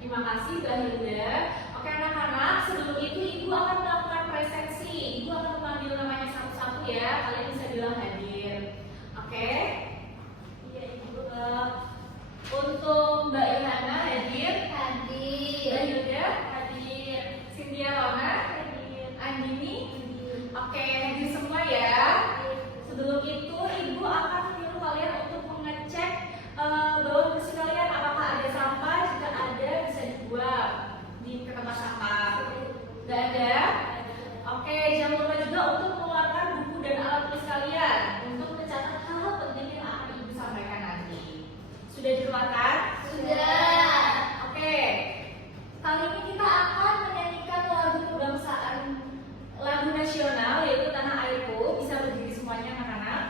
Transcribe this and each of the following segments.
Terima kasih Mbak Hilda. Oke anak-anak, sebelum itu Ibu akan melakukan presensi. Ibu akan memanggil namanya satu-satu ya. Kalian bisa bilang hadir. Oke? Iya Ibu. Untuk Mbak Ilhana hadir. Hadir. Mbak Hilda hadir. Cynthia Rona hadir. Andini hadir. Oke, hadir semua ya. Sebelum itu Ibu akan menyuruh kalian untuk mengecek bawah kursi kalian apakah ada sampah. Jika ada bisa dibuang di tempat sampah. Tidak ada? Oke, jangan lupa juga untuk mengeluarkan buku dan alat tulis kalian untuk mencatat hal-hal penting yang akan Ibu sampaikan nanti. Sudah dikeluarkan? Sudah. Oke, kali ini kita akan menyanyikan lagu kebangsaan, lagu nasional yaitu Tanah Airku. Bisa berdiri semuanya anak-anak.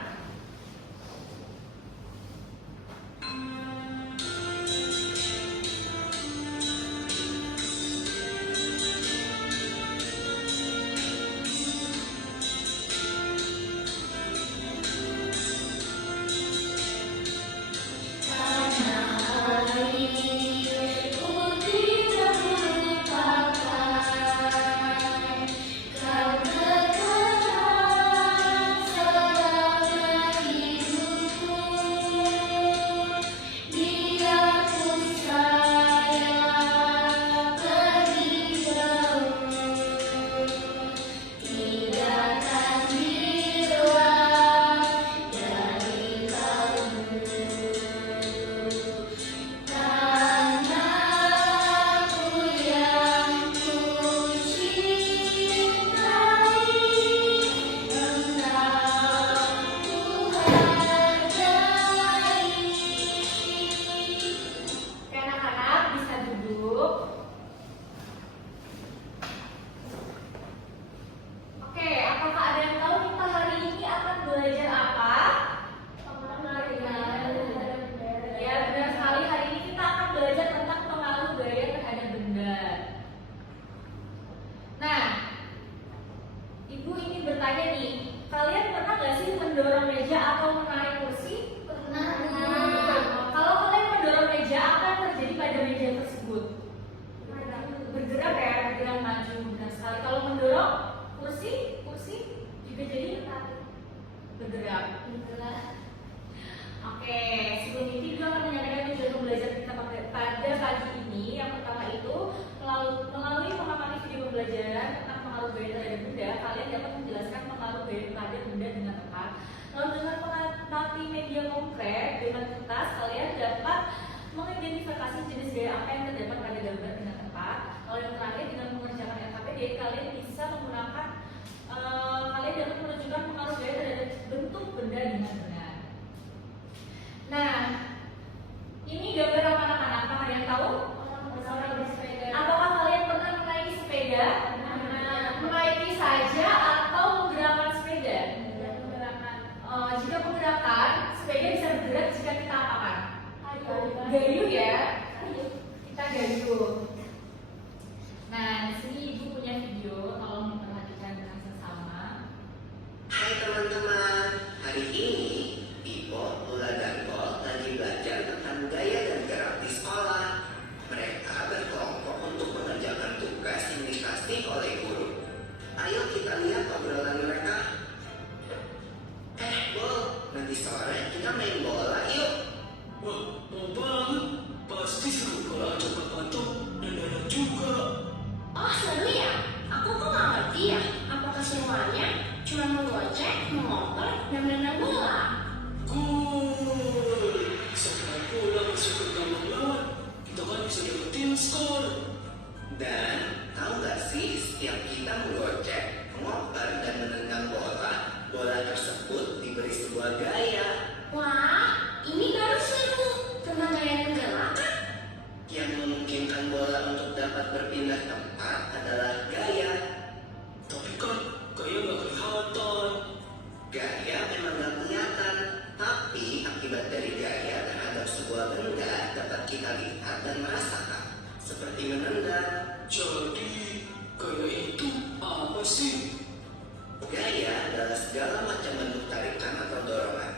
Gaya adalah segala macam bentuk tarikan atau dorongan.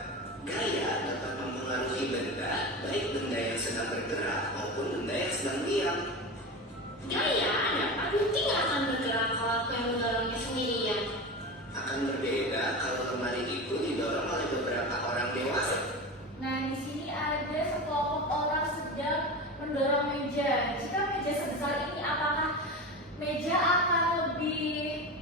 Gaya dapat mempengaruhi benda, baik benda yang sedang bergerak maupun benda yang sedang diam. Jika meja sebesar ini, apakah meja akan lebih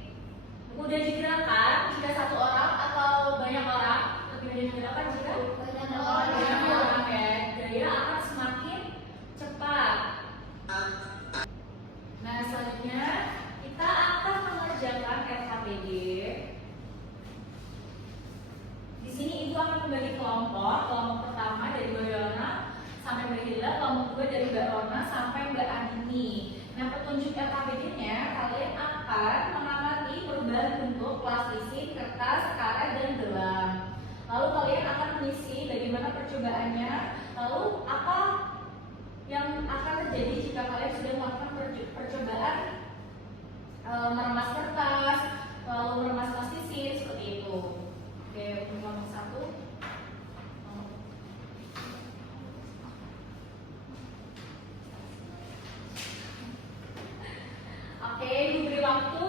mudah digerakkan jika satu orang atau banyak orang? Lebih mudah digerakkan jika banyak orang ya. Gaya akan semakin cepat. Nah, selanjutnya kita akan mengerjakan RKPD. Di sini ibu akan membagi kelompok. Kelompok pertama dari Mbak Yona sampai Mbak Hilda, kelompok kedua dari Mbak Rona sampai Mbak Andini. Nah, petunjuk RKPD-nya kalian akan mengamati perubahan bentuk plastisin, kertas, karet, dan gelang. Lalu kalian akan mengisi bagaimana percobaannya. Lalu apa yang akan terjadi jika kalian sudah melakukan percobaan meremas kertas, lalu meremas plastisin seperti itu. Oke, untuk kelompok 1. Oke, diberi waktu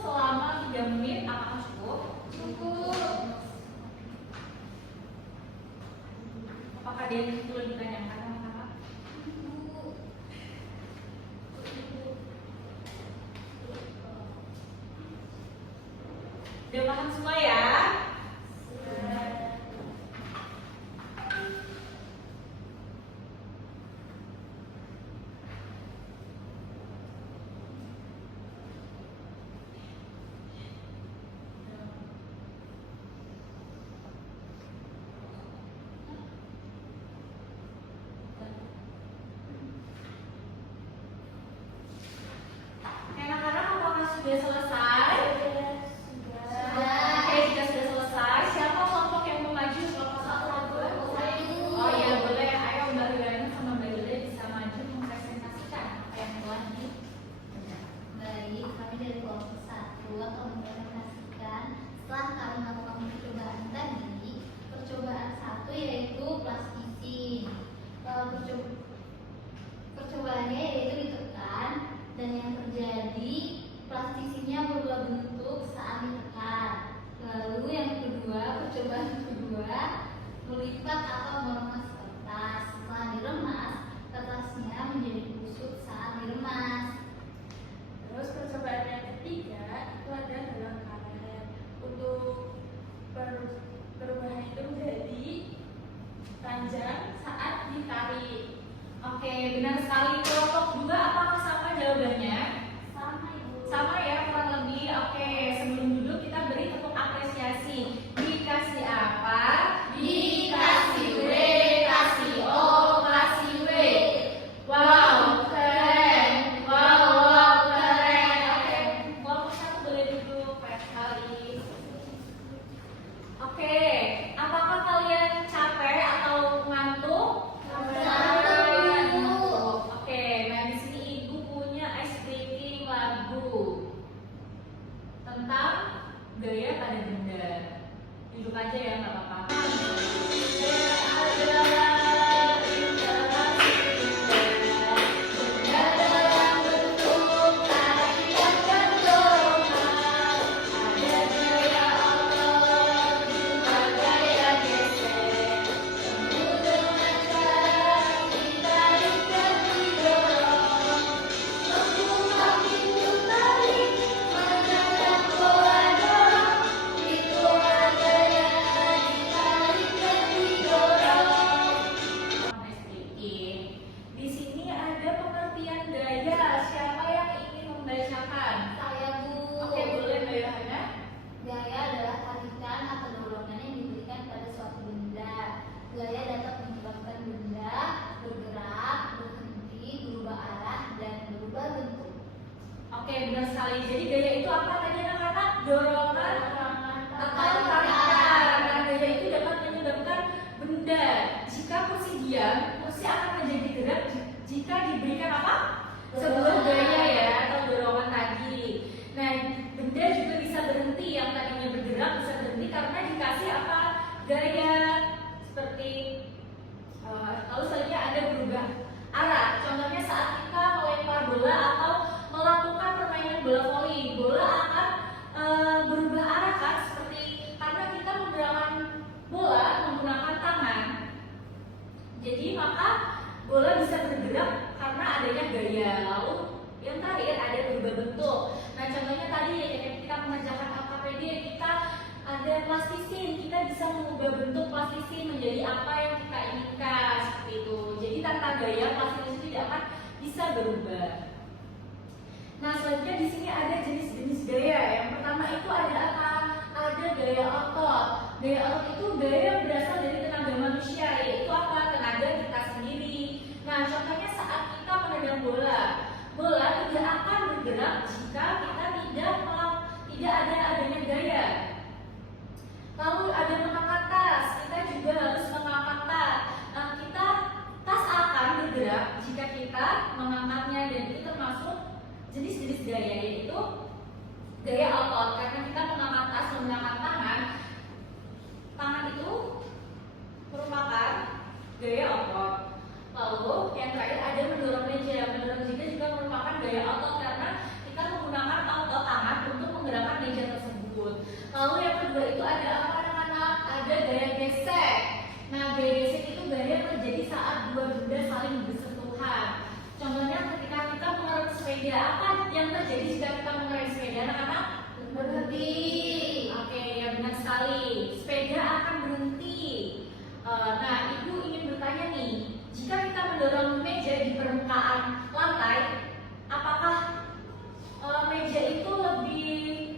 selama 3 menit. Apakah cukup? Cukup. Apakah ada yang perlu ditanyakan? Udah paham semua ya? Anak-anak apakah sudah selesai? Oke, jika sudah selesai, siapa kelompok yang mau maju? Kelompok 1, 2? Oh iya, boleh. Ayo Mbak Hilda sama Mbak Hilda bisa maju mempresentasikan apa yang telah Baik, kami dari kelompok 1 akan mempresentasikan setelah kami melakukan percobaan tadi. Percobaan 1 yaitu plastisin. Percobaannya yaitu ditekan dan yang terjadi plastisinnya berubah bentuk saat ditekan. Lalu yang kedua, percobaan kedua, melipat atau meremas kertas. Setelah diremas, kertasnya menjadi kusut saat diremas. Terus percobaan yang ketiga itu ada dalam karet. Untuk perubahan itu menjadi panjang saat ditarik. Oke, benar sekali. Kelompok 2 apakah sama jawabannya? Sama Ibu. Sama ya, kurang lebih. Oke, sebelum duduk kita beri tepuk apresiasi. Dikasih apa? Dikasih W, kasih O, kasih W. Wow, keren. Wow, keren. Oke, kelompok 1 boleh duduk banyak sekali. Oke, apakah kalian capek atau ngantuk? Oke, nah di sini ibu punya ice breaking lagu tentang gaya pada benda. Duduk aja ya, nggak apa-apa. Gaya adalah interaksi benda. Benda dalam bentuk tarik dan dorongan. Ada gaya otot, juga gaya geser. Tentu dengan cara ditarik dan didorong. Membuka pintu tarik, menekan bola dorong. Itulah gaya ditarik dan didorong. Di sini ada pengertian gaya. Siapa yang ingin membacakan? Saya Bu. Oke, boleh Mbak Yohana. Gaya adalah tarikan atau dorongan yang diberikan pada suatu benda. Gaya dapat menyebabkan benda bergerak, berhenti, berubah arah, dan berubah bentuk. Oke, benar sekali. Jadi gaya itu apa tadi anak-anak? Dorongan atau tarikan. Nah, gaya itu dapat menyebabkan benda jika posisi diam, posisi akan menjadi gerak jika diberikan apa? Sebuah gaya ya atau dorongan tadi. Nah, benda juga bisa berhenti, yang tadinya bergerak bisa berhenti karena dikasih apa? Gaya seperti lalu selanjutnya ada berubah arah. Contohnya saat kita melempar bola atau melakukan permainan bola voli, bola akan berubah arah kan, seperti karena kita menggerakkan bola menggunakan tangan. Jadi maka bola bisa bergerak karena adanya gaya. Lalu yang terakhir ada berubah bentuk. Nah contohnya tadi ya ketika kita mengerjakan LKPD, kita ada plastisin, kita bisa mengubah bentuk plastisin menjadi apa yang kita inginkan seperti itu. Jadi tanpa gaya plastisin itu tidak akan bisa berubah. Nah selanjutnya di sini ada jenis-jenis gaya. Yang pertama itu ada apa? Ada gaya otot. Gaya otot itu gaya yang berasal dari tenaga manusia, yaitu apa? Tenaga kita sendiri. Nah contohnya saat kita menendang bola, bola tidak akan bergerak jika kita tidak ada adanya gaya. Lalu ada mengangkat tas, kita juga harus mengangkat tas. Nah, tas akan bergerak jika kita mengangkatnya, dan itu termasuk jenis-jenis gaya, yaitu gaya otot. Karena kita mengangkat tas menggunakan tangan itu merupakan gaya otot. Lalu yang terakhir ada mendorong meja. Mendorong meja juga merupakan gaya otot karena kita menggunakan otot tangan untuk menggerakkan meja tersebut. Lalu yang kedua itu ada apa anak-anak? Ada gaya gesek. Nah gaya gesek itu gaya terjadi saat dua benda saling bersentuhan. Contohnya ketika kita mengerem sepeda, apa yang terjadi jika kita mengerem sepeda anak-anak? Berhenti. Oke, ya benar sekali. Sepeda akan berhenti. Nah ibu ingin bertanya nih, jika kita mendorong meja di permukaan lantai, apakah meja itu lebih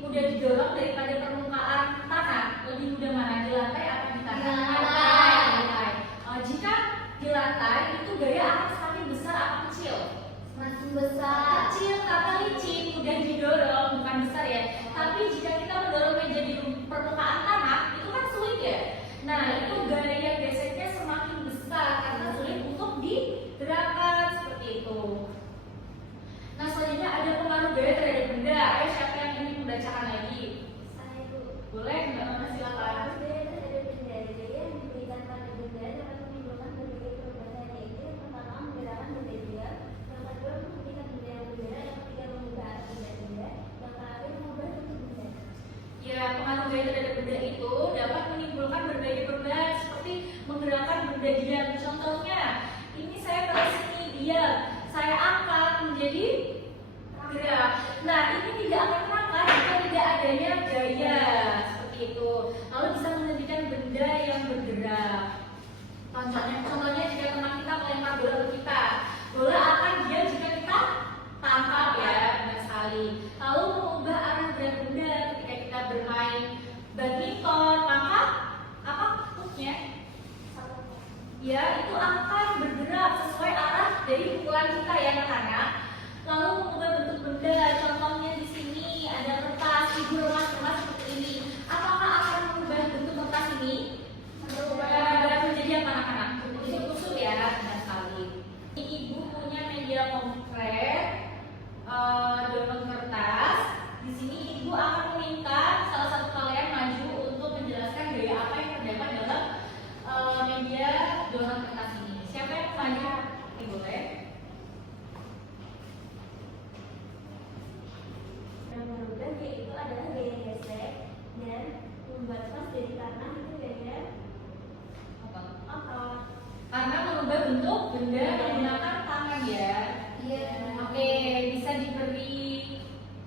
mudah didorong daripada permukaan tanah? Lebih mudah mana, di lantai atau di tanah? Di lantai. Jika di lantai itu gaya akan semakin besar atau kecil? Semakin besar. Kecil kata licin, mudah didorong, bukan besar ya. Tapi jika kita mendorong meja di permukaan tanah, itu kan sulit ya. Nah itu gaya geseknya semakin besar karena sulit untuk digerakkan seperti itu. Nah selanjutnya ada pengaruh gaya terhadap benda. Ayo siapa yang ingin membacakan lagi? Saya Bu. Boleh, Mbak Mama silakan. Gaya terhadap benda. Gaya yang diberikan pada benda dapat menimbulkan berbagai perubahan, yaitu yang pertama menggerakkan benda diam, yang kedua menghentikan benda yang bergerak, yang ketiga mengubah arah benda-benda, yang terakhir mengubah bentuk benda. Ya, pengaruh gaya terhadap benda itu dapat menimbulkan berbagai perubahan seperti menggerakkan benda diam. Contohnya, ini saya taruh sini diam, saya angkat menjadi gerak. Nah, ini tidak akan terangkat jika tidak adanya gaya seperti itu. Lalu bisa menghentikan benda yang bergerak. Contohnya jika teman kita melempar bola ke kita, bola akan diam jika kita tangkap ya, benar sekali. Lalu mengubah arah gerak benda ketika kita bermain badminton, maka apa hooknya? Ya, itu akan bergerak sesuai arah dari pukulan kita ya anak-anak. Lalu mengubah bentuk benda, contohnya di sini ada kertas, ibu remas-remas seperti ini. Apakah akan mengubah bentuk kertas ini? Berubah menjadi apa anak-anak? Kusut-kusut ya, benar sekali. Ini ibu punya media konkret, donor kertas. Di sini ibu akan meminta salah satu kalian maju untuk menjelaskan gaya apa yang terdapat dalam media donor kertas ini. Siapa yang maju? Boleh. Yang berubah yaitu adalah gaya gesek dan membuat tas dari tanah, itu gaya Apa? otot. Karena mengubah bentuk benda menggunakan tangan ya. Iya. Oke, bisa diberi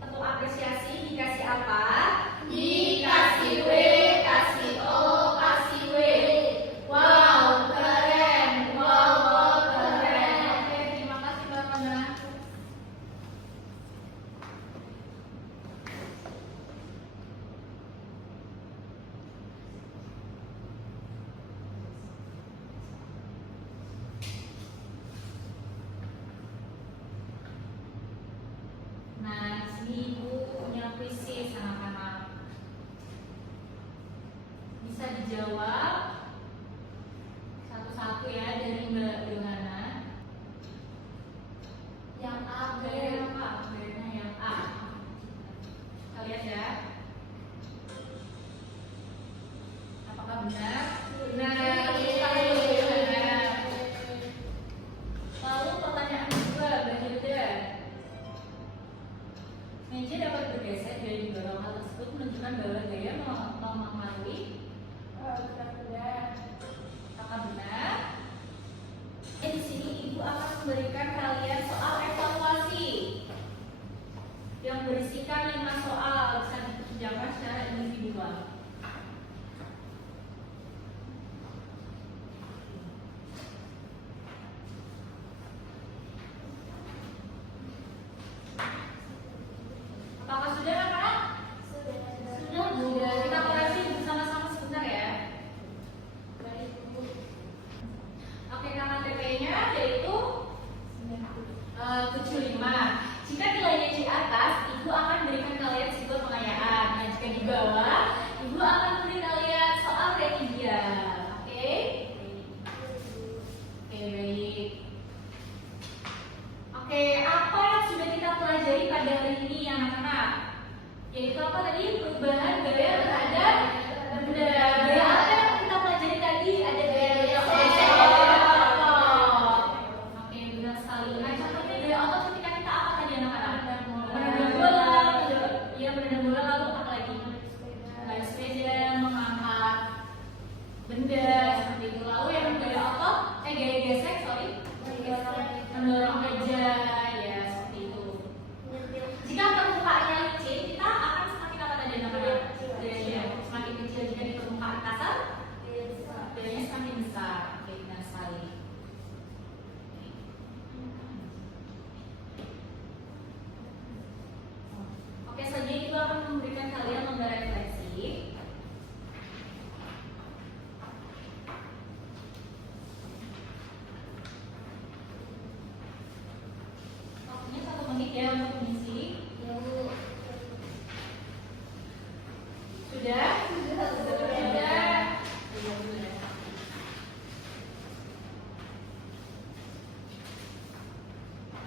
bentuk apresiasi. Dikasih apa? Dikasih W, kasih O, kasih W. Wow, keren. Wow, keren. Oke, terima kasih Mbak Mona. Nah, di sini ibu punya kuisis anak-anak. Bisa dijawab satu-satu ya dari Mbak Johanna. Yang A, B. Gaya apa? Gayanya yang A. Kita lihat ya. Apakah benar? Benar. Sekali Johanna. Lalu pertanyaan kedua, Mbak Hilda. Meja dapat bergeser dari didorong. Hal tersebut menunjukkan bahwa gaya mempengaruhi Benar. apakah benar? Di sini ibu akan memberikan kalian soal evaluasi 75. Jika nilainya di atas, ibu akan berikan kalian sebuah pengayaan. Nah, jika di bawah, ibu akan beri kalian soal ketiga. Oke? Oke, baik. Oke, apa yang sudah kita pelajari pada hari ini anak-anak? Yaitu apa tadi? Perubahan gaya terhadap benda. Gaya apa yang kita pelajari tadi? Ada gaya otot. Oke, benar sekali. Nah, contohnya gaya otot ketika kita apa tadi anak-anak? Menendang bola, ya menendang bola, lalu apa lagi? Naik sepeda, mengangkat benda seperti itu. Lalu yang gaya otot, gaya gesek, sorry, mendorong meja, ya seperti itu. Jika permukaannya licin, kita akan semakin apa tadi anak-anak? Gayanya semakin kecil. Jika di permukaan kasar, gayanya semakin besar. Oke, benar sekali. Oke, selanjutnya ibu akan memberikan kalian lembar refleksi. Waktunya 1 menit ya untuk mengisi. Ya Bu. Sudah? Sudah.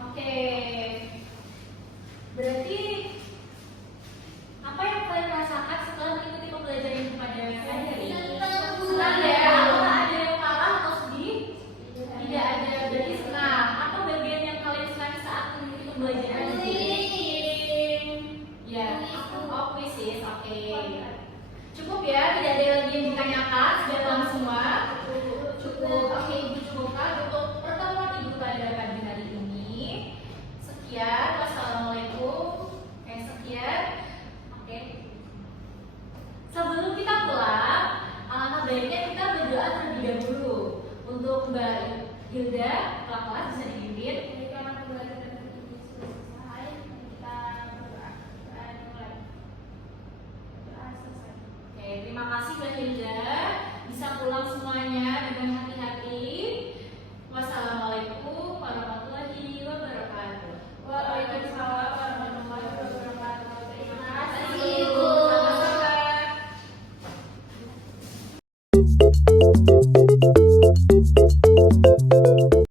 Oke. Berarti apa yang kalian rasakan setelah mengikuti pembelajaran kepada saya hari ini? Senang ya? Apakah ada yang kalah atau sedih? Tidak ada. Berarti senang. Apa bagian yang kalian senangi saat mengikuti pembelajaran ini? Ya, puisis. Oke. Cukup ya, tidak ada lagi yang ditanyakan. Sudah paham semua? Cukup. Oke, ibu cukupkan untuk pertemuan ibu pada pagi hari ini. Sekian. Wassalamualaikum. Sekian. Oke. Sebelum kita pulang, alangkah baiknya kita berdoa terlebih dahulu untuk Mbak Hilda, kepala kelas bisa dipimpin. Jadi karena pembelajaran ini sudah selesai, kita berdoa. Mulai. Doa selesai. Oke, terima kasih Mbak Hilda. Bisa pulang semuanya dengan hati-hati. Wassalamualaikum warahmatullahi wabarakatuh. Waalaikumsalam warahmatullahi wabarakatuh. Terima kasih. Terima kasih, Ibu. Sama-sama.